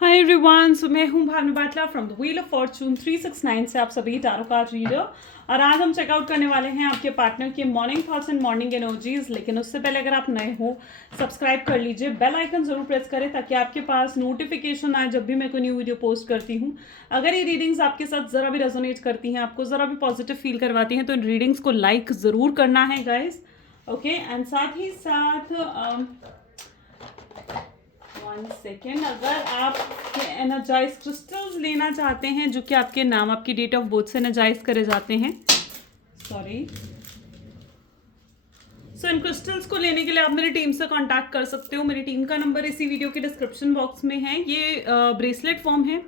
Hi everyone, so मैं हूं Bhavna Batla from the wheel of fortune 369 से आप सभी टैरो कार्ड रीडर। और आज हम चेकआउट करने वाले हैं आपके पार्टनर के morning thoughts and morning energies. लेकिन उससे पहले अगर आप नए हो, सब्सक्राइब कर लीजिए, बेल आइकन जरूर प्रेस करें ताकि आपके पास नोटिफिकेशन आए जब भी मैं कोई न्यू वीडियो पोस्ट करती हूँ। अगर ये रीडिंग्स आपके साथ जरा भी रेजोनेट करती हैं, आपको जरा भी पॉजिटिव फील करवाती हैं, तो इन रीडिंग्स को लाइक जरूर करना है गाइज। ओके, एंड साथ ही साथ 1 सेकेंड, अगर आप एनर्जाइज क्रिस्टल्स लेना चाहते हैं जो कि आपके नाम, आपकी डेट ऑफ बर्थ से एनर्जाइज करे जाते हैं, सॉरी, सो इन क्रिस्टल्स को लेने के लिए आप मेरी टीम से कांटेक्ट कर सकते हो। मेरी टीम का नंबर इसी वीडियो के डिस्क्रिप्शन बॉक्स में है। ये ब्रेसलेट फॉर्म है।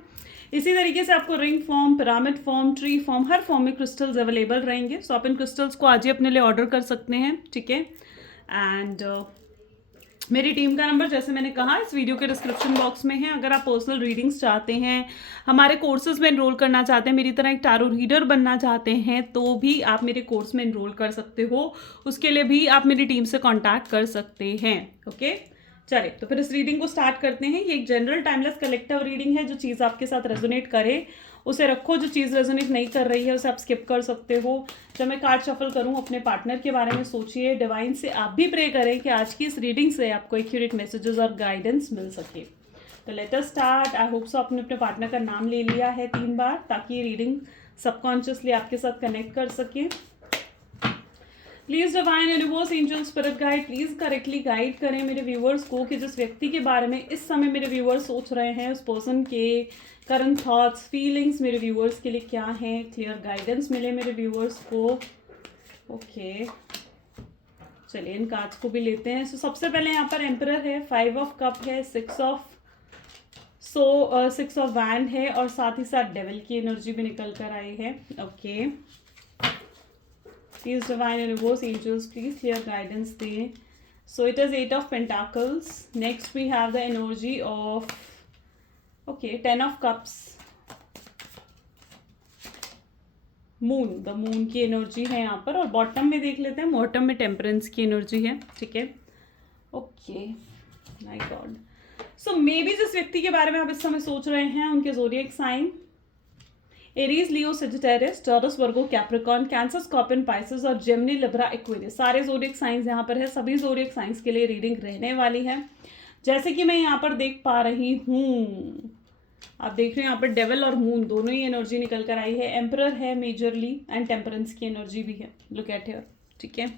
इसी तरीके से आपको ring form, pyramid form, tree form, हर फॉर्म में क्रिस्टल्स अवेलेबल रहेंगे। सो आप इन क्रिस्टल्स को आज ही अपने लिए ऑर्डर कर सकते हैं, ठीक है। एंड मेरी टीम का नंबर जैसे मैंने कहा इस वीडियो के डिस्क्रिप्शन बॉक्स में है। अगर आप पर्सनल रीडिंग्स चाहते हैं, हमारे कोर्सेज में एनरोल करना चाहते हैं, मेरी तरह एक टैरो रीडर बनना चाहते हैं, तो भी आप मेरे कोर्स में एनरोल कर सकते हो। उसके लिए भी आप मेरी टीम से कांटेक्ट कर सकते हैं। ओके, चलिए तो फिर इस रीडिंग को स्टार्ट करते हैं। ये एक जनरल टाइमलेस कलेक्टिव रीडिंग है। जो चीज़ आपके साथ रेजोनेट करे उसे रखो, जो चीज़ रेजोनेट नहीं कर रही है उसे आप स्किप कर सकते हो। जब मैं कार्ड शफल करूं, अपने पार्टनर के बारे में सोचिए, डिवाइन से आप भी प्रे करें कि आज की इस रीडिंग से आपको एक्यूरेट मैसेजेस और गाइडेंस मिल सके। तो let us start. I hope so आपने अपने पार्टनर का नाम ले लिया है 3 बार, ताकि ये रीडिंग सबकॉन्शियसली आपके साथ कनेक्ट कर सके। Please divine universe angel spirit guide, please correctly guide करें मेरे व्यूअर्स को कि जिस व्यक्ति के बारे में इस समय मेरे व्यूअर्स सोच रहे हैं, उस पर्सन के करंट थॉट्स, फीलिंग्स मेरे व्यूअर्स के लिए क्या हैं। क्लियर गाइडेंस मिले मेरे व्यूअर्स को। ओके, चलिए इन कार्ड्स को भी लेते हैं। सो सबसे पहले यहाँ पर एम्परर है, 5 ऑफ कप है, 6 ऑफ वैंड है, और साथ ही साथ डेविल की एनर्जी भी निकल कर आई है। Okay, Please divine universe angels, please clear guidance there. So it is 8 of pentacles. Next we have the energy of 10 of cups. Moon, the moon की एनर्जी है यहाँ पर। और बॉटम में देख लेते हैं, बॉटम में टेम्परेंस की एनर्जी है, ठीक है। Okay, my God. So may be जिस व्यक्ति के बारे में आप इस समय सोच रहे हैं, उनके ज़ोडिएक साइन एरीज, लियो, सेजिटेरियस, टॉरस, वर्गो, कैप्रिकॉर्न, कैंसर, स्कॉर्पियन, पाइसेस और जेमिनी, लिब्रा, एक्वेरियस, सारे ज़ोडिएक साइंस यहाँ पर है। सभी ज़ोडिएक साइंस के लिए रीडिंग रहने वाली है। जैसे कि मैं यहाँ पर देख पा रही हूँ, आप देख रहे हो यहाँ पर डेविल और मून दोनों ही एनर्जी निकल कर आई है। एम्परर है मेजरली, एंड टेम्परेंस की एनर्जी भी है। लुक एट हियर, ठीक है।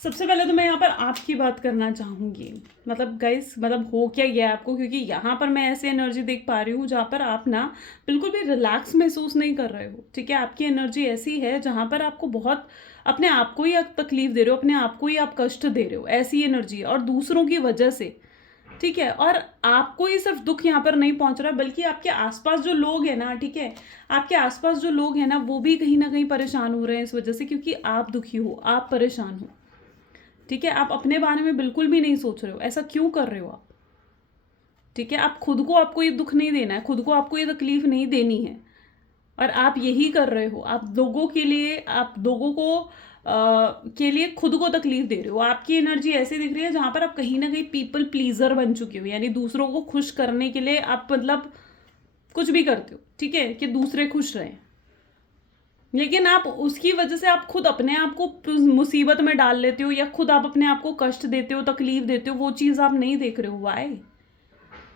सबसे पहले तो मैं यहाँ पर आपकी बात करना चाहूँगी, मतलब गाइस, मतलब हो क्या गया आपको, क्योंकि यहाँ पर मैं ऐसे एनर्जी देख पा रही हूँ जहाँ पर आप ना बिल्कुल भी रिलैक्स महसूस नहीं कर रहे हो, ठीक है। आपकी एनर्जी ऐसी है जहाँ पर आपको बहुत अपने आप को ही आप तकलीफ दे रहे हो, अपने आप को ही आप कष्ट दे रहे हो, ऐसी एनर्जी है, और दूसरों की वजह से, ठीक है। और आपको ही सिर्फ दुख यहाँ पर नहीं पहुँच रहा, बल्कि आपके आसपास जो लोग हैं ना, ठीक है, आपके आसपास जो लोग हैं ना, वो भी कहीं ना कहीं परेशान हो रहे हैं इस वजह से, क्योंकि आप दुखी हो, आप परेशान हो, ठीक है। आप अपने बारे में बिल्कुल भी नहीं सोच रहे हो। ऐसा क्यों कर रहे हो आप, ठीक है। आप खुद को, आपको ये दुख नहीं देना है, खुद को आपको ये तकलीफ नहीं देनी है, और आप यही कर रहे हो। आप लोगों के लिए, आप लोगों को के लिए खुद को तकलीफ दे रहे हो। आपकी एनर्जी ऐसे दिख रही है जहां पर आप कहीं ना कहीं पीपल प्लीजर बन चुके हो, यानी दूसरों को खुश करने के लिए आप मतलब कुछ भी करते हो, ठीक है, कि दूसरे खुश रहें। लेकिन आप उसकी वजह से आप खुद अपने आप को मुसीबत में डाल लेते हो, या खुद आप अपने आप को कष्ट देते हो, तकलीफ देते हो। वो चीज़ आप नहीं देख रहे हो, वाई,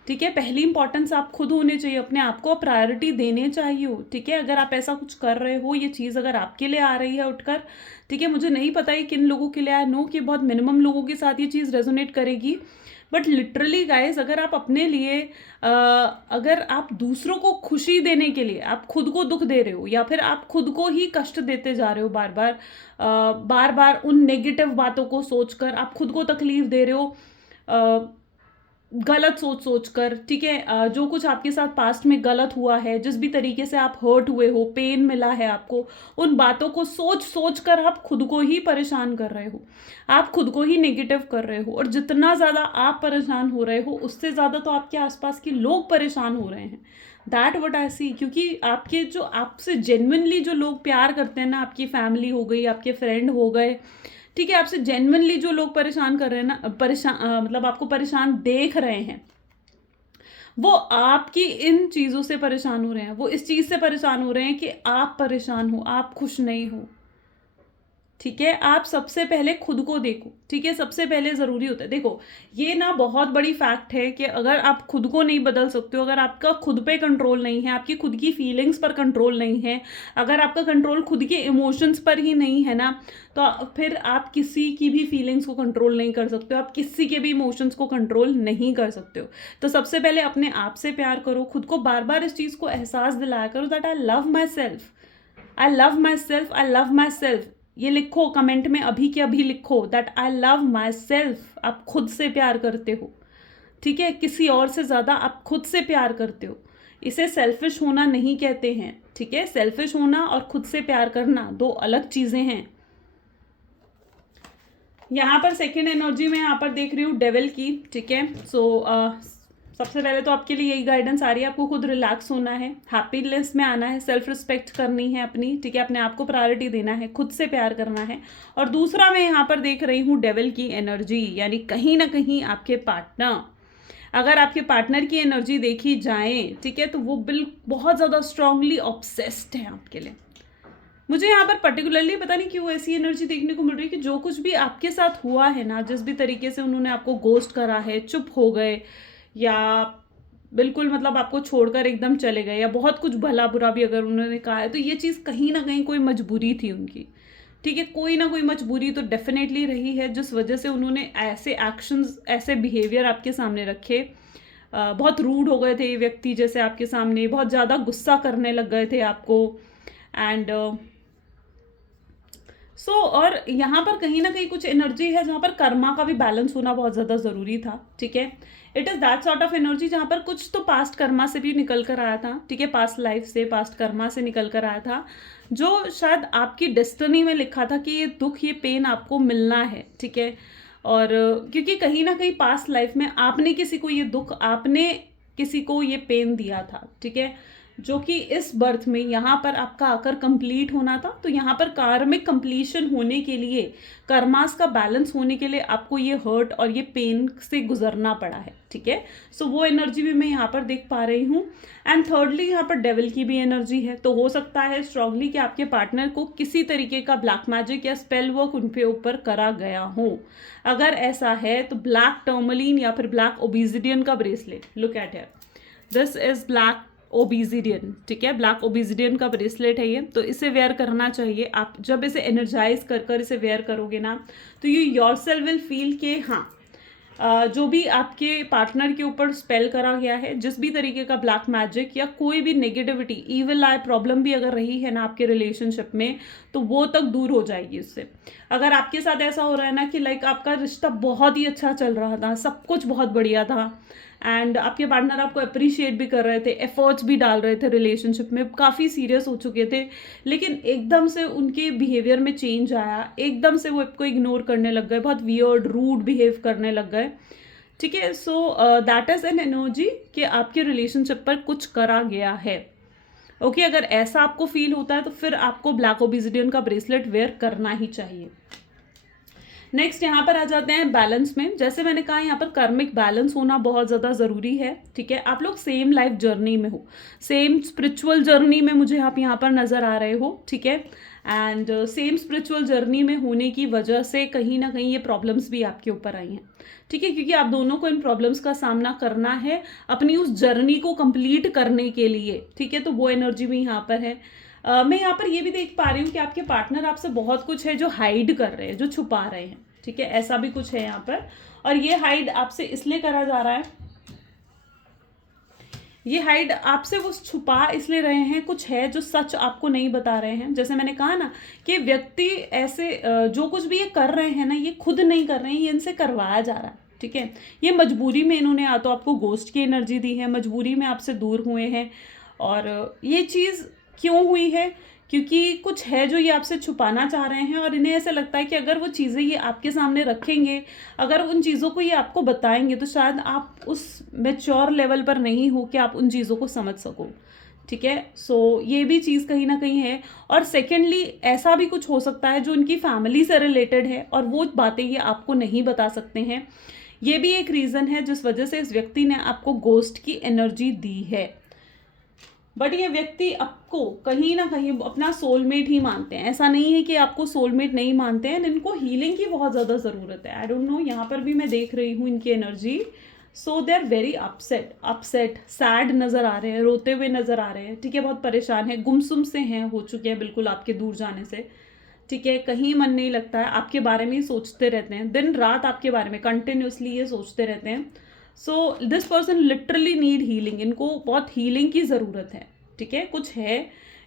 ठीक है। पहली इंपॉर्टेंस आप खुद होने चाहिए, अपने आप को प्रायोरिटी देने चाहिए हो, ठीक है। अगर आप ऐसा कुछ कर रहे हो, ये चीज़ अगर आपके लिए आ रही है उठकर, ठीक है, मुझे नहीं पता है किन लोगों के लिए, आई नो कि बहुत मिनिमम लोगों के साथ ये चीज़ रेजोनेट करेगी, बट लिटरली गाइज, अगर आप अपने लिए अगर आप दूसरों को खुशी देने के लिए आप खुद को दुख दे रहे हो, या फिर आप खुद को ही कष्ट देते जा रहे हो, बार बार उन नेगेटिव बातों को सोचकर आप खुद को तकलीफ दे रहे हो, गलत सोच कर, ठीक है। जो कुछ आपके साथ पास्ट में गलत हुआ है, जिस भी तरीके से आप हर्ट हुए हो, पेन मिला है आपको, उन बातों को सोच कर आप खुद को ही परेशान कर रहे हो, आप खुद को ही नेगेटिव कर रहे हो। और जितना ज़्यादा आप परेशान हो रहे हो, उससे ज़्यादा तो आपके आसपास के लोग परेशान हो रहे हैं। दैट व्हाट आई सी, क्योंकि आपके जो आपसे जेन्युइनली जो लोग प्यार करते हैं ना, आपकी फैमिली हो गई, आपके फ्रेंड हो गए, ठीक है, आपसे जेन्युइनली जो लोग परेशान कर रहे हैं ना, मतलब आपको परेशान देख रहे हैं, वो आपकी इन चीज़ों से परेशान हो रहे हैं, वो इस चीज़ से परेशान हो रहे हैं कि आप परेशान हो, आप खुश नहीं हो। ठीक है, आप सबसे पहले खुद को देखो। ठीक है, सबसे पहले ज़रूरी होता है, देखो ये ना बहुत बड़ी फैक्ट है कि अगर आप खुद को नहीं बदल सकते हो, अगर आपका खुद पे कंट्रोल नहीं है, आपकी खुद की फीलिंग्स पर कंट्रोल नहीं है, अगर आपका कंट्रोल खुद के इमोशंस पर ही नहीं है ना, तो फिर आप किसी की भी फीलिंग्स को कंट्रोल नहीं कर सकते हो, आप किसी के भी इमोशंस को कंट्रोल नहीं कर सकते हो। तो सबसे पहले अपने आप से प्यार करो, खुद को बार बार इस चीज़ को एहसास दिलाया करो that I love my self, I love my self, I love my self. ये लिखो कमेंट में, अभी के अभी लिखो that I love my self. आप खुद से प्यार करते हो, ठीक है, किसी और से ज़्यादा आप खुद से प्यार करते हो। इसे सेल्फिश होना नहीं कहते हैं, ठीक है, सेल्फिश होना और खुद से प्यार करना दो अलग चीज़ें हैं। यहाँ पर सेकेंड एनर्जी में यहाँ पर देख रही हूँ डेविल की, ठीक है। सबसे पहले तो आपके लिए यही गाइडेंस आ रही है, आपको खुद रिलैक्स होना है, हैप्पीनेस में आना है, सेल्फ रिस्पेक्ट करनी है अपनी, ठीक है, अपने आप को प्रायोरिटी देना है, खुद से प्यार करना है। और दूसरा मैं यहाँ पर देख रही हूँ डेविल की एनर्जी, यानी कहीं ना कहीं आपके पार्टनर, अगर आपके पार्टनर की एनर्जी देखी जाए, ठीक है, तो वो बहुत ज़्यादा स्ट्रांगली ऑब्सेस्ड है आपके लिए। मुझे यहाँ पर पर्टिकुलरली पता नहीं क्यों ऐसी एनर्जी देखने को मिल रही है कि जो कुछ भी आपके साथ हुआ है ना, जिस भी तरीके से उन्होंने आपको गोस्ट करा है, चुप हो गए, या बिल्कुल मतलब आपको छोड़कर एकदम चले गए, या बहुत कुछ भला बुरा भी अगर उन्होंने कहा है, तो ये चीज़ कहीं ना कहीं कोई मजबूरी थी उनकी, ठीक है, कोई ना कोई मजबूरी तो डेफिनेटली रही है जिस वजह से उन्होंने ऐसे एक्शंस, ऐसे बिहेवियर आपके सामने रखे। बहुत रूड हो गए थे ये व्यक्ति जैसे आपके सामने, बहुत ज़्यादा गुस्सा करने लग गए थे आपको। एंड और यहाँ पर कहीं ना कहीं कुछ एनर्जी है जहाँ पर कर्मा का भी बैलेंस होना बहुत ज़्यादा ज़रूरी था, ठीक है। It is that sort of energy जहाँ पर कुछ तो पास्ट कर्मा से भी निकल कर आया था, ठीक है, पास्ट लाइफ से, पास्ट कर्मा से निकल कर आया था, जो शायद आपकी डेस्टिनी में लिखा था कि ये दुख, ये पेन आपको मिलना है, ठीक है। और क्योंकि कहीं ना कहीं पास्ट लाइफ में आपने किसी को ये दुख, आपने किसी को ये पेन दिया था, ठीक है, जो कि इस बर्थ में यहाँ पर आपका आकर कंप्लीट होना था। तो यहाँ पर कार्मिक कंप्लीशन होने के लिए, कर्मास का बैलेंस होने के लिए आपको ये हर्ट और ये पेन से गुजरना पड़ा है, ठीक है। वो एनर्जी भी मैं यहाँ पर देख पा रही हूँ। एंड थर्डली यहाँ पर डेविल की भी एनर्जी है, तो हो सकता है स्ट्रांगली कि आपके पार्टनर को किसी तरीके का ब्लैक मैजिक या स्पेल वर्क उनके ऊपर करा गया हो। अगर ऐसा है तो ब्लैक टर्मलिन या फिर ब्लैक ओबिजिडियन का bracelet, look at here, this is black obsidian, ठीक है, ब्लैक ओबिजिडियन का ब्रेसलेट है ये, तो इसे वेयर करना चाहिए। आप जब इसे एनर्जाइज कर इसे वेयर करोगे ना, तो you your self will feel के हाँ, जो भी आपके पार्टनर के ऊपर स्पेल करा गया है, जिस भी तरीके का ब्लैक मैजिक या कोई भी नेगेटिविटी, इविल आई प्रॉब्लम भी अगर रही है ना आपके रिलेशनशिप में, तो वो तक दूर हो जाएगी उससे। अगर आपके साथ ऐसा हो रहा है ना कि लाइक आपका रिश्ता बहुत ही अच्छा चल रहा था, सब कुछ बहुत बढ़िया था, एंड आपके पार्टनर आपको अप्रिशिएट भी कर रहे थे, एफर्ट्स भी डाल रहे थे रिलेशनशिप में, काफ़ी सीरियस हो चुके थे, लेकिन एकदम से उनके बिहेवियर में चेंज आया, एकदम से वो आपको इग्नोर करने लग गए, बहुत वियर्ड रूड बिहेव करने लग गए, ठीक है। दैट इज एन एनर्जी कि आपके रिलेशनशिप पर कुछ करा गया है। ओके, अगर ऐसा आपको फील होता है तो फिर आपको ब्लैक ओबिजिडियन का ब्रेसलेट वेयर करना ही चाहिए। नेक्स्ट यहाँ पर आ जाते हैं बैलेंस में। जैसे मैंने कहा, यहाँ पर कर्मिक बैलेंस होना बहुत ज़्यादा ज़रूरी है, ठीक है। आप लोग सेम लाइफ जर्नी में हो, सेम स्पिरिचुअल जर्नी में मुझे आप यहाँ पर नज़र आ रहे हो, ठीक है। एंड सेम स्पिरिचुअल जर्नी में होने की वजह से कहीं ना कहीं ये प्रॉब्लम्स भी आपके ऊपर आई हैं, ठीक है, क्योंकि आप दोनों को इन प्रॉब्लम्स का सामना करना है अपनी उस जर्नी को कंप्लीट करने के लिए, ठीक है। तो वो एनर्जी भी यहाँ पर है। मैं यहाँ पर ये भी देख पा रही हूँ कि आपके पार्टनर आपसे बहुत कुछ है जो हाइड कर रहे हैं, जो छुपा रहे हैं, ठीक है, ऐसा भी कुछ है यहाँ पर। और ये हाइड आपसे इसलिए करा जा रहा है, ये हाइड आपसे वो छुपा इसलिए रहे हैं, कुछ है जो सच आपको नहीं बता रहे हैं। जैसे मैंने कहा ना कि व्यक्ति ऐसे जो कुछ भी ये कर रहे हैं ना, ये खुद नहीं कर रहे हैं, ये इनसे करवाया जा रहा है, ठीक है। ये मजबूरी में इन्होंने या तो आपको गोस्ट की एनर्जी दी है, मजबूरी में आपसे दूर हुए हैं। और ये चीज़ क्यों हुई है? क्योंकि कुछ है जो ये आपसे छुपाना चाह रहे हैं, और इन्हें ऐसा लगता है कि अगर वो चीज़ें ये आपके सामने रखेंगे, अगर उन चीज़ों को ये आपको बताएंगे, तो शायद आप उस मैच्योर लेवल पर नहीं हो कि आप उन चीज़ों को समझ सको, ठीक है। ये भी चीज़ कहीं ना कहीं है। और सेकेंडली ऐसा भी कुछ हो सकता है जो उनकी फैमिली से रिलेटेड है, और वो बातें ये आपको नहीं बता सकते हैं, ये भी एक रीज़न है जिस वजह से इस व्यक्ति ने आपको गोस्ट की एनर्जी दी है। बट ये व्यक्ति आपको कहीं ना कहीं अपना सोलमेट ही मानते हैं, ऐसा नहीं है कि आपको सोलमेट नहीं मानते हैं, इनको हीलिंग की बहुत ज़्यादा ज़रूरत है। आई डोंट नो, यहाँ पर भी मैं देख रही हूँ इनकी energy. So they are very upset sad नज़र आ रहे हैं, रोते हुए नज़र आ रहे हैं, ठीक है, बहुत परेशान है, गुमसुम से हैं, हो चुके हैं बिल्कुल आपके दूर जाने से, ठीक है। कहीं मन नहीं लगता है, आपके बारे में ही सोचते रहते हैं, दिन रात आपके बारे में कंटिन्यूसली ये सोचते रहते हैं। So this person literally need healing, इनको बहुत हीलिंग की ज़रूरत है, ठीक है। कुछ है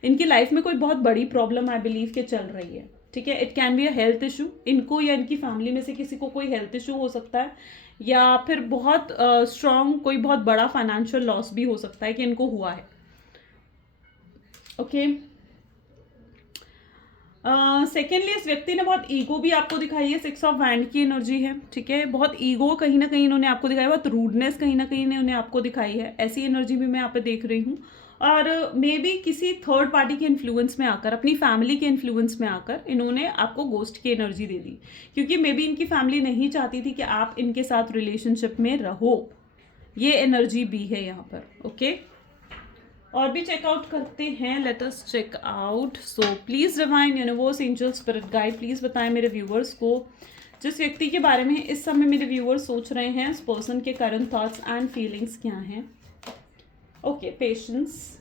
इनकी लाइफ में, कोई बहुत बड़ी प्रॉब्लम आई बिलीव के चल रही है, ठीक है। It can be a health issue, इनको या इनकी फैमिली में से किसी को कोई हेल्थ इशू हो सकता है, या फिर बहुत स्ट्रॉन्ग कोई बहुत बड़ा फाइनेंशियल लॉस भी हो सकता है कि इनको हुआ है। ओके, सेकेंडली इस व्यक्ति ने बहुत ईगो भी आपको दिखाई है, 6 ऑफ हैंड की एनर्जी है, ठीक है। बहुत ईगो कहीं ना कहीं इन्होंने आपको दिखाई है, बहुत रूडनेस कहीं ना कहीं इन्होंने आपको दिखाई है, ऐसी एनर्जी भी मैं यहाँ पे देख रही हूँ। और मे बी किसी थर्ड पार्टी के इन्फ्लुएंस में आकर, अपनी फैमिली के इन्फ्लुएंस में आकर इन्होंने आपको गोस्ट की एनर्जी दे दी, क्योंकि मे बी इनकी फैमिली नहीं चाहती थी कि आप इनके साथ रिलेशनशिप में रहो, ये एनर्जी भी है यहाँ पर। ओके, और भी चेकआउट करते हैं, let us check out. So please divine universe angel spirit guide, please बताएं मेरे व्यूअर्स को जिस व्यक्ति के बारे में इस समय मेरे व्यूअर्स सोच रहे हैं, इस पर्सन के करंट थॉट्स एंड फीलिंग्स क्या हैं। Okay, patience.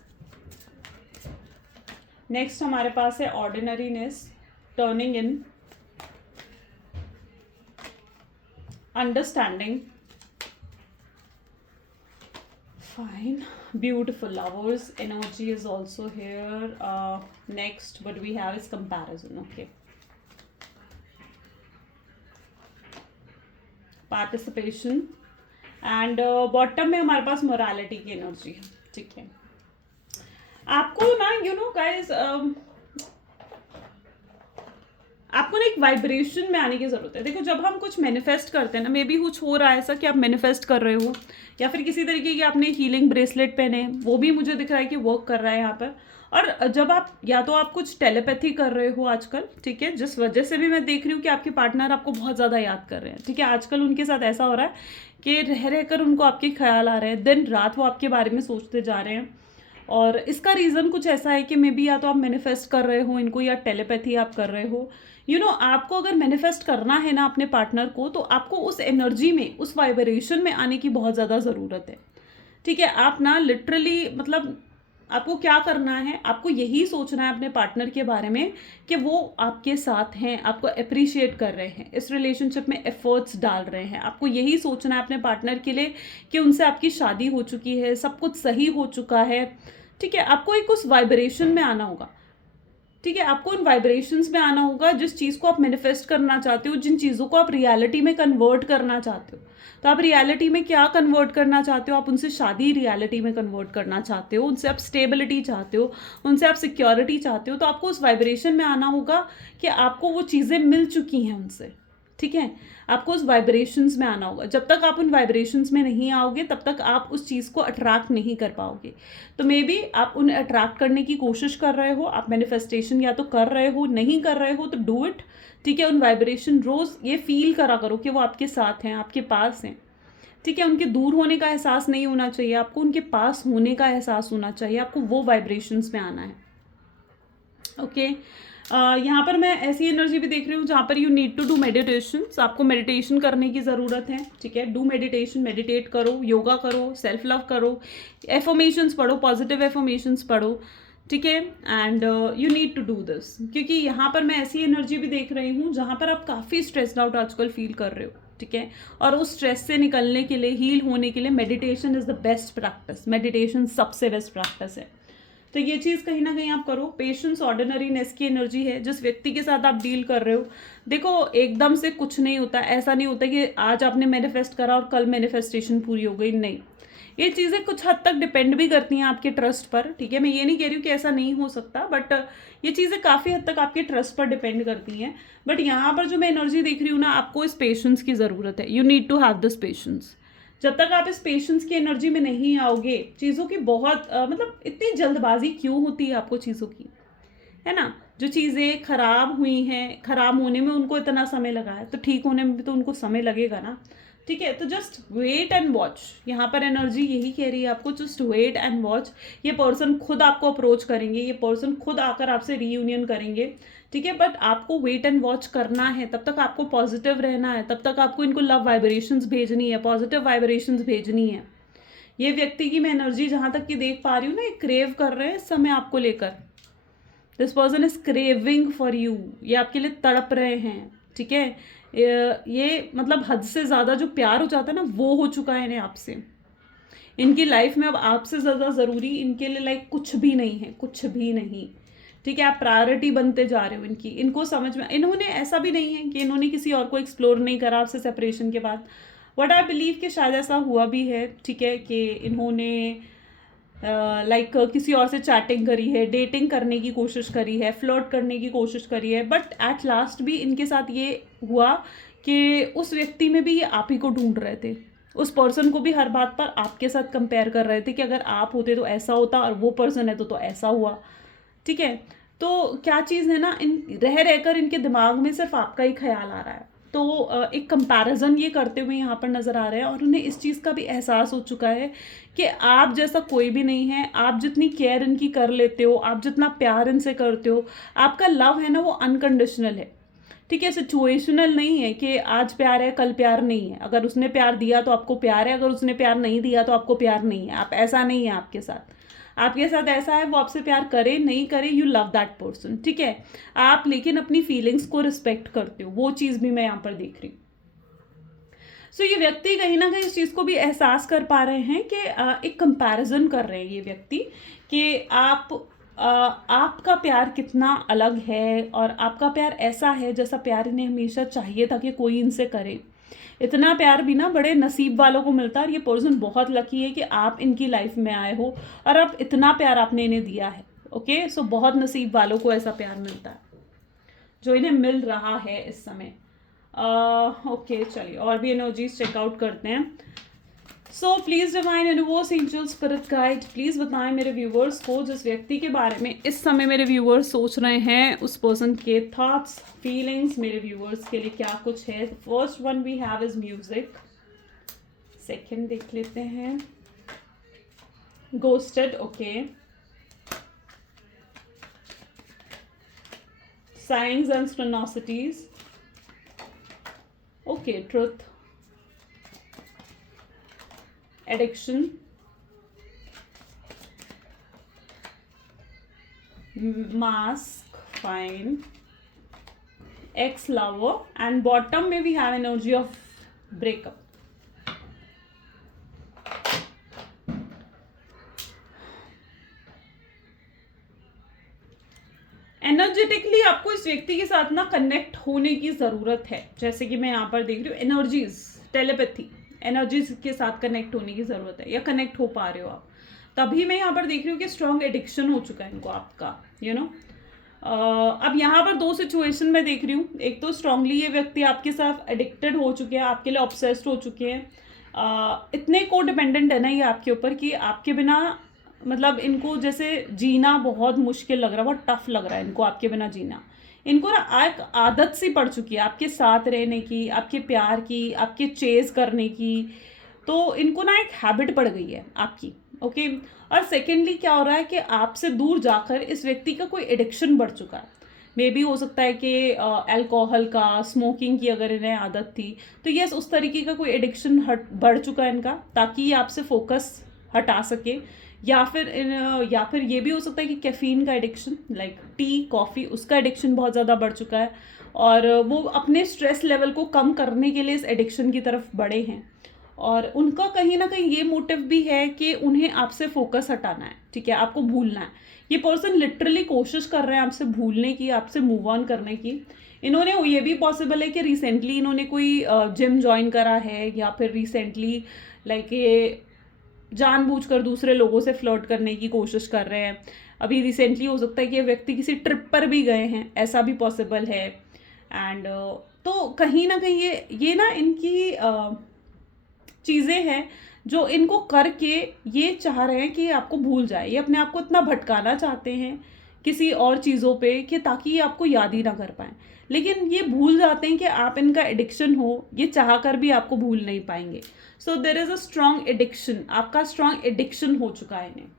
नेक्स्ट हमारे पास है ordinariness, turning in, understanding, fine, beautiful, lovers energy is also here. Next what we have is comparison. Okay, participation, and bottom में हमारे पास morality की एनर्जी है, ठीक है। आपको ना गाइज आपको ना एक वाइब्रेशन में आने की ज़रूरत है। देखो, जब हम कुछ मैनिफेस्ट करते हैं ना, मे बी कुछ हो रहा है ऐसा कि आप मैनिफेस्ट कर रहे हो, या फिर किसी तरीके की आपने हीलिंग ब्रेसलेट पहने, वो भी मुझे दिख रहा है कि वर्क कर रहा है यहाँ पर। और जब आप या तो आप कुछ टेलीपैथी कर रहे हो आजकल, ठीक है, जिस वजह से भी मैं देख रही हूँ कि आपके पार्टनर आपको बहुत ज़्यादा याद कर रहे हैं, ठीक है। आजकल उनके साथ ऐसा हो रहा है कि रह रहकर उनको आपके ख्याल आ रहे हैं, दिन रात वो आपके बारे में सोचते जा रहे हैं। और इसका रीज़न कुछ ऐसा है कि मे बी या तो आप मैनिफेस्ट कर रहे हो इनको, या टेलीपैथी आप कर रहे हो। आपको अगर मैनिफेस्ट करना है ना अपने पार्टनर को, तो आपको उस एनर्जी में, उस वाइब्रेशन में आने की बहुत ज़्यादा ज़रूरत है, ठीक है। आप ना लिटरली मतलब आपको क्या करना है, आपको यही सोचना है अपने पार्टनर के बारे में कि वो आपके साथ हैं, आपको अप्रिशिएट कर रहे हैं, इस रिलेशनशिप में एफर्ट्स डाल रहे हैं। आपको यही सोचना है अपने पार्टनर के लिए कि उनसे आपकी शादी हो चुकी है, सब कुछ सही हो चुका है, ठीक है। आपको एक उस वाइब्रेशन में आना होगा, ठीक है। आपको उन वाइब्रेशंस में आना होगा जिस चीज़ को आप मैनिफेस्ट करना चाहते हो, जिन चीज़ों को आप रियलिटी में कन्वर्ट करना चाहते हो। तो आप रियलिटी में क्या कन्वर्ट करना चाहते हो? आप उनसे शादी रियलिटी में कन्वर्ट करना चाहते हो, उनसे आप स्टेबिलिटी चाहते हो, उनसे आप सिक्योरिटी चाहते हो। तो आपको उस वाइब्रेशन में आना होगा कि आपको वो चीज़ें मिल चुकी हैं उनसे, ठीक है। आपको उस वाइब्रेशंस में आना होगा। जब तक आप उन वाइब्रेशंस में नहीं आओगे, तब तक आप उस चीज़ को अट्रैक्ट नहीं कर पाओगे। तो मे बी आप उन्हें अट्रैक्ट करने की कोशिश कर रहे हो, आप मैनिफेस्टेशन या तो कर रहे हो, नहीं कर रहे हो तो डू इट, ठीक है। उन वाइब्रेशन रोज़ ये फील करा करो कि वो आपके साथ हैं, आपके पास हैं, ठीक है। उनके दूर होने का एहसास नहीं होना चाहिए, आपको उनके पास होने का एहसास होना चाहिए। आपको वो वाइब्रेशंस में आना है, ओके। यहाँ पर मैं ऐसी एनर्जी भी देख रही हूँ जहाँ पर you need to do meditation, आपको मेडिटेशन करने की ज़रूरत है, ठीक है। डू मेडिटेशन, मेडिटेट करो, योगा करो, सेल्फ लव करो, एफर्मेशंस पढ़ो, पॉजिटिव एफर्मेशंस पढ़ो, ठीक है। And you need to do this, क्योंकि यहाँ पर मैं ऐसी एनर्जी भी देख रही हूँ जहाँ पर आप काफ़ी स्ट्रेस्ड आउट आजकल फील कर रहे हो, ठीक है। और उस स्ट्रेस से निकलने के लिए, हील होने के लिए meditation is the best practice, meditation सबसे बेस्ट प्रैक्टिस है। तो ये चीज़ कहीं ना कहीं आप करो। पेशेंस, ऑर्डिनरीनेस की एनर्जी है जिस व्यक्ति के साथ आप डील कर रहे हो। देखो, एकदम से कुछ नहीं होता, ऐसा नहीं होता कि आज आपने मैनिफेस्ट करा और कल मैनिफेस्टेशन पूरी हो गई, नहीं। ये चीज़ें कुछ हद तक डिपेंड भी करती हैं आपके ट्रस्ट पर, ठीक है। मैं ये नहीं कह रही हूँ कि ऐसा नहीं हो सकता, बट ये चीज़ें काफ़ी हद तक आपके ट्रस्ट पर डिपेंड करती हैं। बट यहाँ पर जो मैं एनर्जी देख रही हूँ ना, आपको इस पेशेंस की ज़रूरत है। You need to have this patience. जब तक आप इस पेशेंस की एनर्जी में नहीं आओगे, चीज़ों की बहुत मतलब इतनी जल्दबाजी क्यों होती है आपको चीज़ों की, है ना। जो चीज़ें खराब हुई हैं, खराब होने में उनको इतना समय लगा है, तो ठीक होने में भी तो उनको समय लगेगा ना। ठीक है, तो जस्ट वेट एंड वॉच, यहाँ पर एनर्जी यही कह रही है आपको, जस्ट वेट एंड वॉच। ये पर्सन खुद आपको अप्रोच करेंगे, ये पर्सन खुद आकर आपसे रीयूनियन करेंगे, ठीक है, बट आपको वेट एंड वॉच करना है, तब तक आपको पॉजिटिव रहना है, तब तक आपको इनको लव वाइब्रेशंस भेजनी है, पॉजिटिव वाइब्रेशंस भेजनी है। ये व्यक्ति की मैं एनर्जी जहाँ तक कि देख पा रही हूँ ना, ये क्रेव कर रहे हैं इस समय आपको लेकर। This person is craving for you, ये आपके लिए तड़प रहे हैं, ठीक है। ये मतलब हद से ज़्यादा जो प्यार हो जाता है ना, वो हो चुका है इन्हें आपसे। इनकी लाइफ में अब आपसे ज़्यादा ज़रूरी इनके लिए लाइक कुछ भी नहीं है, कुछ भी नहीं, ठीक है। आप प्रायोरिटी बनते जा रहे हो इनकी। इनको समझ में, इन्होंने ऐसा भी नहीं है कि इन्होंने किसी और को एक्सप्लोर नहीं करा आपसे सेपरेशन के बाद। व्हाट आई बिलीव कि शायद ऐसा हुआ भी है, ठीक है, कि इन्होंने लाइक किसी और से चैटिंग करी है, डेटिंग करने की कोशिश करी है, फ्लर्ट करने की कोशिश करी है, बट एट लास्ट भी इनके साथ ये हुआ कि उस व्यक्ति में भी ये आप ही को ढूंढ रहे थे। उस पर्सन को भी हर बात पर आपके साथ कंपेयर कर रहे थे कि अगर आप होते तो ऐसा होता, और वो पर्सन है तो ऐसा हुआ, ठीक है। तो क्या चीज़ है ना, इन रह रहकर इनके दिमाग में सिर्फ आपका ही ख्याल आ रहा है। तो एक कंपैरिजन ये करते हुए यहाँ पर नज़र आ रहे हैं, और उन्हें इस चीज़ का भी एहसास हो चुका है कि आप जैसा कोई भी नहीं है। आप जितनी केयर इनकी कर लेते हो, आप जितना प्यार इनसे करते हो, आपका लव है ना वो अनकंडीशनल है, ठीक है, सिचुएशनल नहीं है कि आज प्यार है कल प्यार नहीं है। अगर उसने प्यार दिया तो आपको प्यार है, अगर उसने प्यार नहीं दिया तो आपको प्यार नहीं है। आप ऐसा नहीं है आपके साथ, आपके साथ ऐसा है, वो आपसे प्यार करे नहीं करे, यू लव दैट पर्सन, ठीक है। आप लेकिन अपनी फीलिंग्स को रिस्पेक्ट करते हो, वो चीज़ भी मैं यहाँ पर देख रही हूँ। सो ये व्यक्ति कहीं ना कहीं इस चीज़ को भी एहसास कर पा रहे हैं कि एक कंपैरिजन कर रहे हैं ये व्यक्ति कि आपका प्यार कितना अलग है, और आपका प्यार ऐसा है जैसा प्यार इन्हें हमेशा चाहिए था कि कोई इनसे करे। इतना प्यार भी ना बड़े नसीब वालों को मिलता है, और ये पर्सन बहुत लकी है कि आप इनकी लाइफ में आए हो और अब इतना प्यार आपने इन्हें दिया है। ओके, सो बहुत नसीब वालों को ऐसा प्यार मिलता है जो इन्हें मिल रहा है इस समय। ओके, चलिए और भी एनर्जीज चेकआउट करते हैं। सो please divine universe, angel, spirit guide, please बताएं मेरे व्यूवर्स को, जिस व्यक्ति के बारे में इस समय मेरे व्यूवर्स सोच रहे हैं, उस पर्सन के थॉट्स, फीलिंग्स मेरे व्यूवर्स के लिए क्या कुछ है। First one we have is music. Second देख लेते हैं, घोस्टेड, ओके, साइंस एंड स्टेनोसिटीज, okay, truth, addiction, mask, fine, ex-lover, and bottom में we have energy of breakup. Energetically आपको इस व्यक्ति के साथ ना कनेक्ट होने की ज़रूरत है, जैसे कि मैं यहाँ पर देख रही हूँ, एनर्जीज, टेलीपैथी, एनर्जीज के साथ कनेक्ट होने की ज़रूरत है, या कनेक्ट हो पा रहे हो आप। तभी मैं यहाँ पर देख रही हूँ कि स्ट्रॉन्ग एडिक्शन हो चुका है इनको आपका, यू नो। अब यहाँ पर दो सिचुएशन मैं देख रही हूँ। एक तो स्ट्रांगली ये व्यक्ति आपके साथ एडिक्टेड हो चुके हैं, आपके लिए ऑब्सेस्ड हो चुके हैं, इतने को डिपेंडेंट है ना ये आपके ऊपर कि आपके बिना मतलब इनको जैसे जीना बहुत मुश्किल लग रहा है, बहुत टफ लग रहा है इनको आपके बिना जीना। इनको ना एक आदत सी पड़ चुकी है आपके साथ रहने की, आपके प्यार की, आपके चेज करने की, तो इनको ना एक हैबिट पड़ गई है आपकी। ओके, और सेकेंडली क्या हो रहा है कि आपसे दूर जाकर इस व्यक्ति का कोई एडिक्शन बढ़ चुका है। मे बी हो सकता है कि अल्कोहल का, स्मोकिंग की अगर इन्हें आदत थी, तो यस उस तरीके का कोई एडिक्शन बढ़ चुका है इनका, ताकि ये आपसे फोकस हटा सके। या फिर ये भी हो सकता है कि कैफीन का एडिक्शन, लाइक टी, कॉफ़ी, उसका एडिक्शन बहुत ज़्यादा बढ़ चुका है, और वो अपने स्ट्रेस लेवल को कम करने के लिए इस एडिक्शन की तरफ बढ़े हैं। और उनका कहीं ना कहीं ये मोटिव भी है कि उन्हें आपसे फोकस हटाना है, ठीक है, आपको भूलना है। ये पर्सन लिटरली कोशिश कर रहे हैं आपसे भूलने की, आपसे मूव ऑन करने की। इन्होंने, ये भी पॉसिबल है कि रिसेंटली इन्होंने कोई जिम ज्वाइन करा है, या फिर रिसेंटली लाइक ये जानबूझकर दूसरे लोगों से फ्लर्ट करने की कोशिश कर रहे हैं। अभी रिसेंटली हो सकता है कि व्यक्ति किसी ट्रिप पर भी गए हैं, ऐसा भी पॉसिबल है। एंड तो कहीं ना कहीं ये ना इनकी चीज़ें हैं जो इनको करके ये चाह रहे हैं कि आपको भूल जाए। ये अपने आप को इतना भटकाना चाहते हैं किसी और चीज़ों पे, कि ताकि ये आपको याद ही ना कर पाएँ। लेकिन ये भूल जाते हैं कि आप इनका एडिक्शन हो, ये चाह कर भी आपको भूल नहीं पाएँगे। So there is a strong addiction, आपका स्ट्रॉन्ग एडिक्शन हो चुका है इन्हें।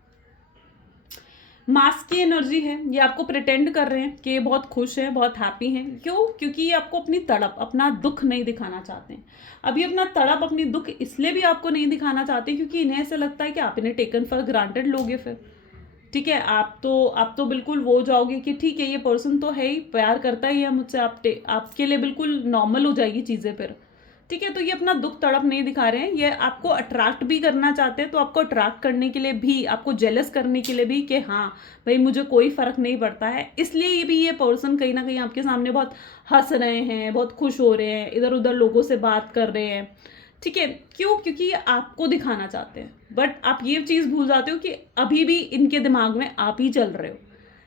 मास्क की एनर्जी है, ये आपको प्रिटेंड कर रहे हैं कि ये बहुत खुश हैं, बहुत हैप्पी हैं। क्यों? क्योंकि ये आपको अपनी तड़प, अपना दुख नहीं दिखाना चाहते हैं। अभी अपना तड़प, अपनी दुख इसलिए भी आपको नहीं दिखाना चाहते क्योंकि इन्हें ऐसा लगता है कि आप इन्हें टेकन फॉर ग्रांटेड लोगे फिर। ठीक है, आप तो बिल्कुल वो जाओगे कि ठीक है, ये पर्सन तो है ही, प्यार करता ही है मुझसे, आपके लिए बिल्कुल नॉर्मल हो जाएगी चीज़ें फिर। ठीक है, तो ये अपना दुख तड़प नहीं दिखा रहे हैं, ये आपको अट्रैक्ट भी करना चाहते हैं, तो आपको अट्रैक्ट करने के लिए भी, आपको जेलस करने के लिए भी कि हाँ भाई मुझे कोई फ़र्क नहीं पड़ता है, इसलिए ये भी, ये पर्सन कहीं ना कहीं आपके सामने बहुत हंस रहे हैं, बहुत खुश हो रहे हैं, इधर उधर लोगों से बात कर रहे हैं। ठीक है, क्यों? क्योंकि ये आपको दिखाना चाहते हैं, बट आप ये चीज़ भूल जाते हो कि अभी भी इनके दिमाग में आप ही चल रहे हो,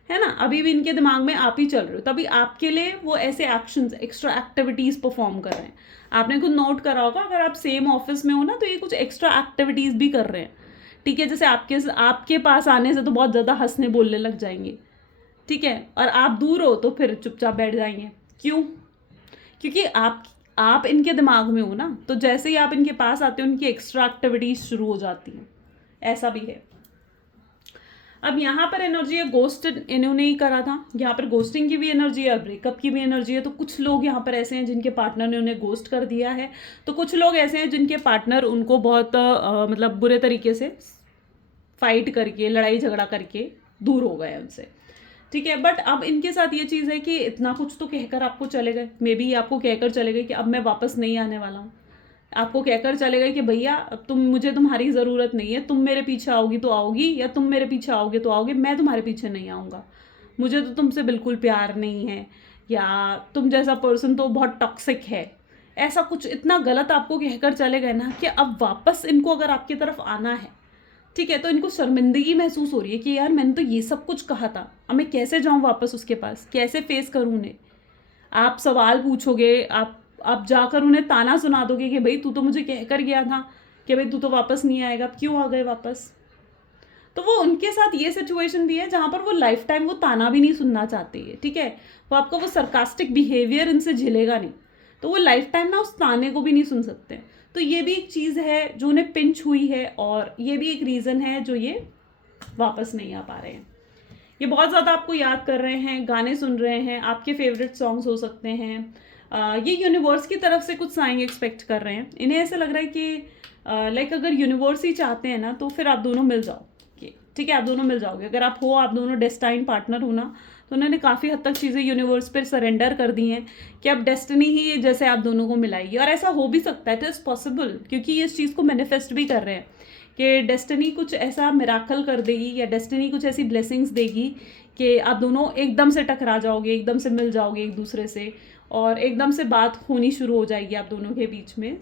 है ना? अभी भी इनके दिमाग में आप ही चल रहे हो, तभी आपके लिए वो ऐसे एक्शंस, एक्स्ट्रा एक्टिविटीज़ परफॉर्म कर रहे हैं। आपने खुद नोट करा होगा, अगर आप सेम ऑफिस में हो ना, तो ये कुछ एक्स्ट्रा एक्टिविटीज़ भी कर रहे हैं। ठीक है, जैसे आपके पास आने से तो बहुत ज़्यादा हंसने बोलने लग जाएंगे। ठीक है, और आप दूर हो तो फिर चुपचाप बैठ जाएंगे। क्यों? क्योंकि आप इनके दिमाग में हो ना, तो जैसे ही आप इनके पास आते हो, उनकी एक्स्ट्रा एक्टिविटीज शुरू हो जाती हैं। ऐसा भी है। अब यहाँ पर एनर्जी है गोस्ट, इन्होंने ही करा था, यहाँ पर गोस्टिंग की भी एनर्जी है और ब्रेकअप की भी एनर्जी है। तो कुछ लोग यहाँ पर ऐसे हैं जिनके पार्टनर ने उन्हें गोस्ट कर दिया है, तो कुछ लोग ऐसे हैं जिनके पार्टनर उनको बहुत मतलब बुरे तरीके से फाइट करके, लड़ाई झगड़ा करके दूर हो गए उनसे। ठीक है, बट अब इनके साथ ये चीज़ है कि इतना कुछ तो कहकर आपको चले गए, मे बी आपको कहकर चले गए कि अब मैं वापस नहीं आने वाला हूँ। आपको कहकर चले गए कि भैया अब मुझे तुम्हारी ज़रूरत नहीं है, तुम मेरे पीछे आओगी तो आओगी, या तुम मेरे पीछे आओगे तो आओगे, मैं तुम्हारे पीछे नहीं आऊँगा, मुझे तो तुमसे बिल्कुल प्यार नहीं है, या तुम जैसा पर्सन तो बहुत टॉक्सिक है। ऐसा कुछ इतना गलत आपको कहकर चले गए ना कि अब वापस इनको अगर आपकी तरफ आना है, ठीक है, तो इनको शर्मिंदगी महसूस हो रही है कि यार मैंने तो ये सब कुछ कहा था, अब मैं कैसे जाऊं वापस उसके पास, कैसे फेस करूं उन्हें। आप सवाल पूछोगे, आप जाकर उन्हें ताना सुना दोगे कि भाई तू तो मुझे कह कर गया था कि भाई तू तो वापस नहीं आएगा, अब क्यों आ गए वापस। तो वो उनके साथ ये सिचुएशन भी है जहां पर वो लाइफ टाइम वो ताना भी नहीं सुनना चाहते है। ठीक है, वो आपका वो सरकास्टिक बिहेवियर इनसे झेलेगा नहीं, तो वो लाइफ टाइम ना उस ताने को भी नहीं सुन सकते। तो ये भी एक चीज़ है जो उन्हें पिंच हुई है, और ये भी एक रीज़न है जो ये वापस नहीं आ पा रहे हैं। ये बहुत ज़्यादा आपको याद कर रहे हैं, गाने सुन रहे हैं, आपके फेवरेट सॉन्ग्स हो सकते हैं। ये यूनिवर्स की तरफ से कुछ साइन एक्सपेक्ट कर रहे हैं। इन्हें ऐसा लग रहा है कि लाइक अगर यूनिवर्स ही चाहते हैं ना, तो फिर आप दोनों मिल जाओगे। ठीक है, आप दोनों मिल जाओगे, अगर आप दोनों डेस्टाइन पार्टनर हो ना, तो उन्होंने काफ़ी हद तक चीज़ें यूनिवर्स पर सरेंडर कर दी हैं कि अब डेस्टिनी ही जैसे आप दोनों को मिलाएगी। और ऐसा हो भी सकता है, इट इज़ पॉसिबल, क्योंकि ये इस चीज़ को मैनिफेस्ट भी कर रहे हैं कि डेस्टिनी कुछ ऐसा मिराकल कर देगी, या डेस्टिनी कुछ ऐसी ब्लेसिंग्स देगी कि आप दोनों एकदम से टकरा जाओगे, एकदम से मिल जाओगे एक दूसरे से, और एकदम से बात होनी शुरू हो जाएगी आप दोनों के बीच में।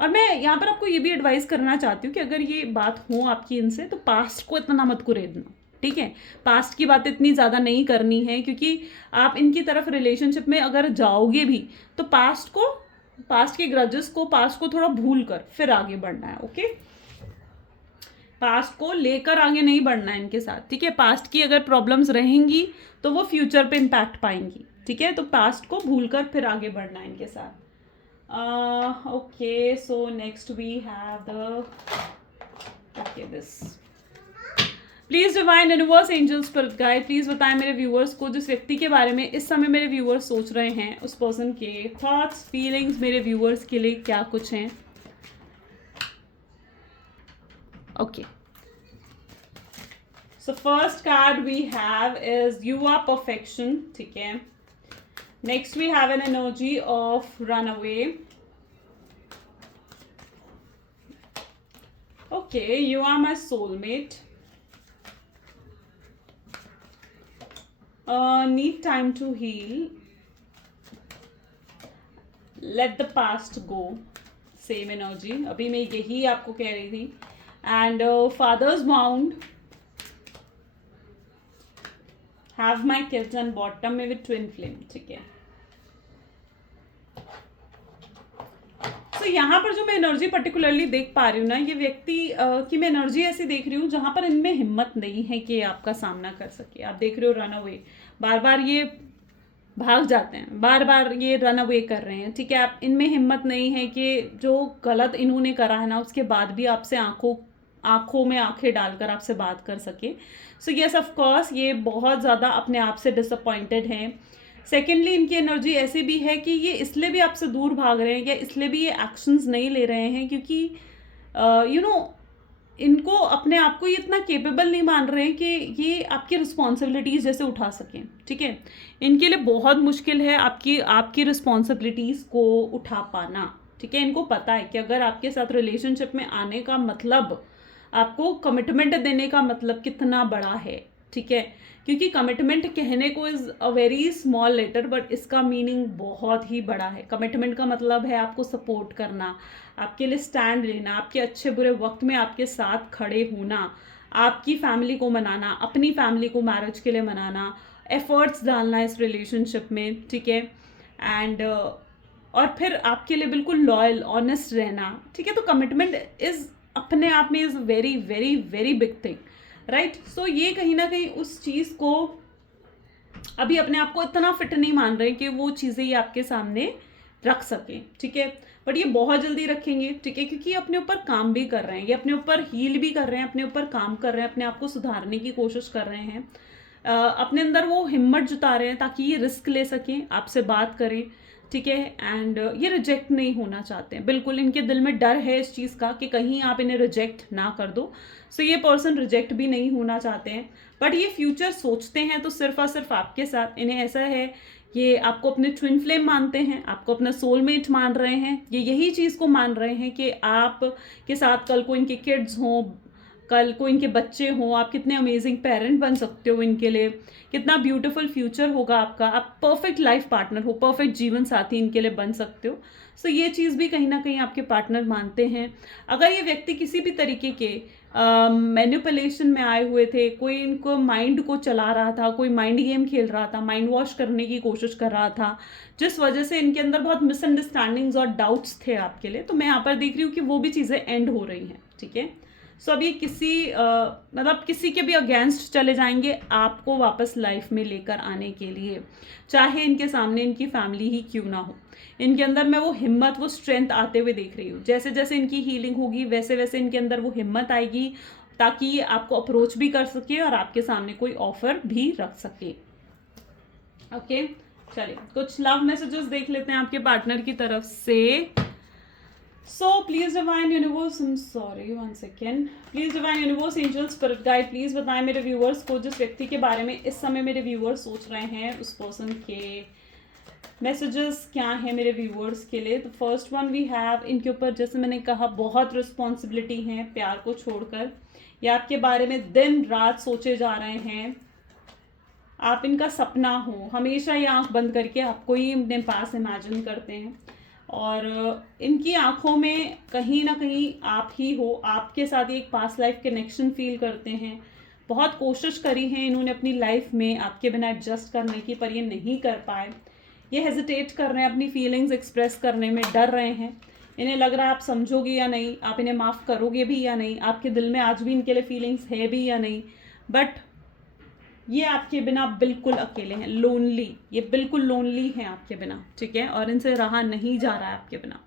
और मैं यहाँ पर आपको ये भी एडवाइस करना चाहती हूँ कि अगर ये बात हो आपकी इनसे, तो पास्ट को इतना मत कुरेदना। ठीक है, पास्ट की बातें इतनी ज़्यादा नहीं करनी है, क्योंकि आप इनकी तरफ रिलेशनशिप में अगर जाओगे भी, तो पास्ट के ग्रजेस को, पास्ट को थोड़ा भूल कर फिर आगे बढ़ना है। ओके, पास्ट को लेकर आगे नहीं बढ़ना है इनके साथ। ठीक है, पास्ट की अगर प्रॉब्लम्स रहेंगी तो वो फ्यूचर पे इम्पैक्ट पाएंगी। ठीक है, तो पास्ट को भूलकर फिर आगे बढ़ना है इनके साथ। Okay, so next we have the this. Please divine universe angel spirit guide, please बताएं मेरे व्यूअर्स को, जिस व्यक्ति के बारे में इस समय मेरे व्यूअर्स सोच रहे हैं, उस पर्सन के थॉट्स, फीलिंग्स मेरे व्यूअर्स के लिए क्या कुछ हैं। Okay, so first card we have is you are perfection. ठीक है, next we have an energy of run away. Okay, you are my soulmate. Need time to heal, let the past go, same energy, अभी मैं यही आपको कह रही थी। and father's wound, have my kids and bottom में with twin flame। ठीक है, so यहाँ पर जो मैं एनर्जी पर्टिकुलरली देख पा रही हूँ ना, ये व्यक्ति की मैं एनर्जी ऐसी देख रही हूँ जहाँ पर इनमें हिम्मत नहीं है कि आपका सामना कर सके। आप देख रहे हो रन अवे, बार बार ये भाग जाते हैं, बार बार ये रन अवे कर रहे हैं, ठीक है। आप इनमें हिम्मत नहीं है कि जो गलत इन्होंने करा है ना, उसके बाद भी आपसे आंखों में आंखें डालकर आपसे बात कर सके। सो यस ऑफ कोर्स ये बहुत ज़्यादा अपने आप से डिसअपॉइंटेड हैं। सेकेंडली इनकी एनर्जी ऐसी भी है कि ये इसलिए भी आपसे दूर भाग रहे हैं या इसलिए भी ये एक्शंस नहीं ले रहे हैं क्योंकि इनको अपने आप को ये इतना केपेबल नहीं मान रहे हैं कि ये आपकी रिस्पॉन्सिबिलिटीज़ जैसे उठा सकें, ठीक है। इनके लिए बहुत मुश्किल है आपकी रिस्पॉन्सिबिलिटीज़ को उठा पाना, ठीक है। इनको पता है कि अगर आपके साथ रिलेशनशिप में आने का मतलब, आपको कमिटमेंट देने का मतलब कितना बड़ा है, ठीक है। क्योंकि कमिटमेंट कहने को is a very small letter, but इसका मीनिंग बहुत ही बड़ा है। कमिटमेंट का मतलब है आपको सपोर्ट करना, आपके लिए स्टैंड लेना, आपके अच्छे बुरे वक्त में आपके साथ खड़े होना, आपकी फैमिली को मनाना, अपनी फैमिली को मैरिज के लिए मनाना, एफर्ट्स डालना इस रिलेशनशिप में, ठीक है। एंड और फिर आपके लिए बिल्कुल लॉयल ऑनेस्ट रहना, ठीक है। तो कमिटमेंट इज़ अपने आप में is very very very big thing, right. So ये कहीं ना कहीं उस चीज़ को अभी अपने आप को इतना फिट नहीं मान रहे कि वो चीज़ें ये आपके सामने रख सकें, ठीक है। बट ये बहुत जल्दी रखेंगे, ठीक है, क्योंकि ये अपने ऊपर काम भी कर रहे हैं, ये अपने ऊपर हील भी कर रहे हैं, अपने ऊपर काम कर रहे हैं, अपने आप को सुधारने की कोशिश कर रहे हैं। अपने अंदर वो हिम्मत जुटा रहे हैं ताकि ये रिस्क ले सकें, आपसे बात करें, ठीक है। एंड ये रिजेक्ट नहीं होना चाहते हैं, बिल्कुल इनके दिल में डर है इस चीज़ का कि कहीं आप इन्हें रिजेक्ट ना कर दो। सो ये पर्सन रिजेक्ट भी नहीं होना चाहते हैं, बट ये फ्यूचर सोचते हैं तो सिर्फ और सिर्फ आपके साथ। इन्हें ऐसा है, ये आपको अपने ट्विन फ्लेम मानते हैं, आपको अपना सोलमेट मान रहे हैं, ये यही चीज़ को मान रहे हैं कि आप के साथ कल को इनके किड्स हों, कल को इनके बच्चे हों, आप कितने अमेजिंग पेरेंट बन सकते हो इनके लिए, कितना ब्यूटीफुल फ्यूचर होगा आपका, आप परफेक्ट लाइफ पार्टनर हो, परफेक्ट जीवन साथी इनके लिए बन सकते हो। सो ये चीज़ भी कहीं ना कहीं आपके पार्टनर मानते हैं। अगर ये व्यक्ति किसी भी तरीके के मैनिपुलेशन में आए हुए थे, कोई इनको माइंड को चला रहा था, कोई माइंड गेम खेल रहा था, माइंड वॉश करने की कोशिश कर रहा था, जिस वजह से इनके अंदर बहुत मिसअंडरस्टैंडिंग्स और डाउट्स थे आपके लिए, तो मैं यहाँ पर देख रही हूँ कि वो भी चीज़ें एंड हो रही हैं, ठीक है। सो अभी मतलब किसी के भी अगेंस्ट चले जाएंगे आपको वापस लाइफ में लेकर आने के लिए, चाहे इनके सामने इनकी फैमिली ही क्यों ना हो। इनके अंदर मैं वो हिम्मत, वो स्ट्रेंथ आते हुए देख रही हूँ। जैसे जैसे इनकी हीलिंग होगी वैसे वैसे इनके अंदर वो हिम्मत आएगी ताकि ये आपको अप्रोच भी कर सके और आपके सामने कोई ऑफर भी रख सके। ओके, चलिए कुछ लव मैसेजेस देख लेते हैं आपके पार्टनर की तरफ से। So please divine universe, I'm sorry, one second. Please divine universe, angel, spirit guide, please बताएं मेरे व्यूअर्स को, जिस व्यक्ति के बारे में इस समय मेरे व्यूअर्स सोच रहे हैं, उस पर्सन के मैसेजेस क्या हैं मेरे व्यूअर्स के लिए। तो फर्स्ट वन वी हैव, इनके ऊपर जैसे मैंने कहा बहुत रिस्पॉन्सिबिलिटी है प्यार को छोड़कर, या आपके बारे में दिन रात सोचे जा रहे हैं, आप इनका सपना हो, हमेशा ये आंख बंद करके आपको ही अपने पास इमेजिन करते हैं, और इनकी आंखों में कहीं ना कहीं आप ही हो, आपके साथ एक पास्ट लाइफ कनेक्शन फील करते हैं। बहुत कोशिश करी है इन्होंने अपनी लाइफ में आपके बिना एडजस्ट करने की, पर ये नहीं कर पाए। ये हेजिटेट कर रहे हैं, अपनी फीलिंग्स एक्सप्रेस करने में डर रहे हैं। इन्हें लग रहा है आप समझोगे या नहीं, आप इन्हें माफ़ करोगे भी या नहीं, आपके दिल में आज भी इनके लिए फीलिंग्स है भी या नहीं। बट ये आपके बिना बिल्कुल अकेले हैं, लोनली, ये बिल्कुल लोनली हैं आपके बिना, ठीक है, और इनसे रहा नहीं जा रहा है आपके बिना।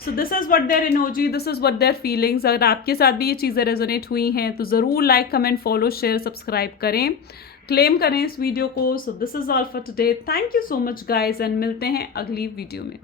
So this is what their energy, this is what their feelings. अगर आपके साथ भी ये चीज़ें रेजोनेट हुई हैं तो ज़रूर like, comment, follow, share, subscribe करें, क्लेम करें इस वीडियो को। So this is all for today, thank you so much guys, and मिलते हैं अगली वीडियो में।